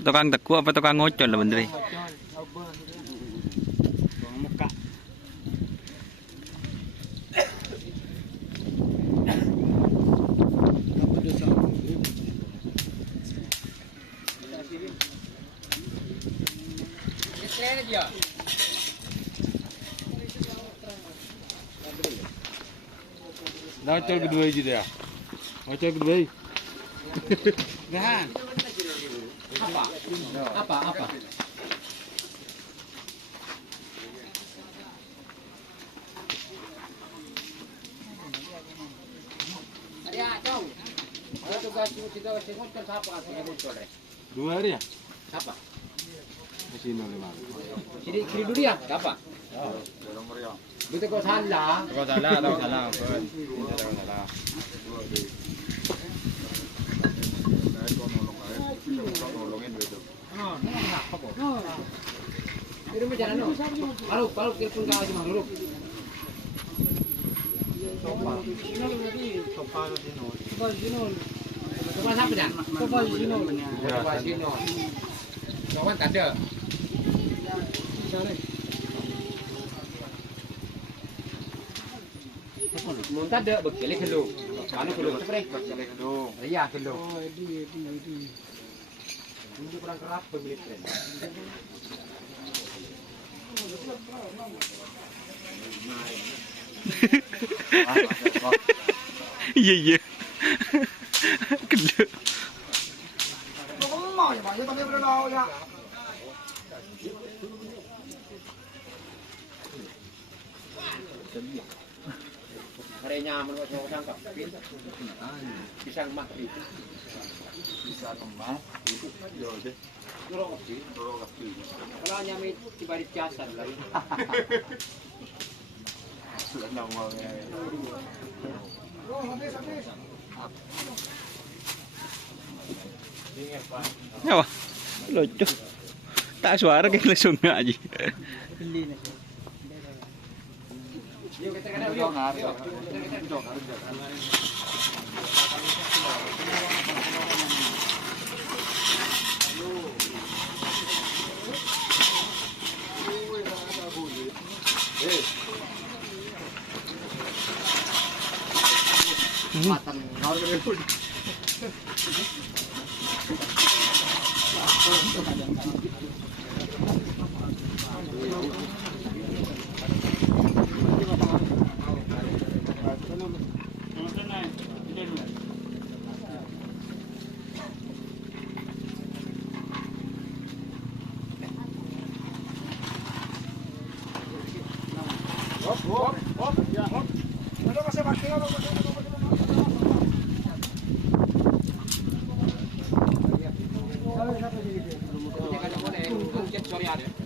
Tukang teku apa tukang ngocol lah bener. Ngocol kedua aja deh. Ngocol kedua. Gahan. Apa? Apa? Ada jauh. Ada tugas kita ngocol siapa kasih ngocol deh. 2 hari ya? Siapa? Di sini lima. Sini dulu dia. Siapa? Betul kau salah. Kau salah, tahu salah. Tahu salah. Itu macam mana? Kalau telepon kau cuma dulu. Sofa siapa dah? Sofa Zino. Kawan tak ada. Mun tak ada bekele kelo. Mana kelo spray? Bekele kelo. Iya kelo. Oh, di. Ini kurang kerap pemilik tren. Iya. Kelo. Harenya menurut saya tangkap. Pisang emas itu. Bisa emas. Yo deh. Kalau nyamit tiba di casan lagi. Sudah namanya. Apa? Lucu. Tak suara kayak langsung aja. Yuk kita kena yuk. Matan ngawur. Hop. Ya, hop. Ada masih pakai apa? Sorry ada.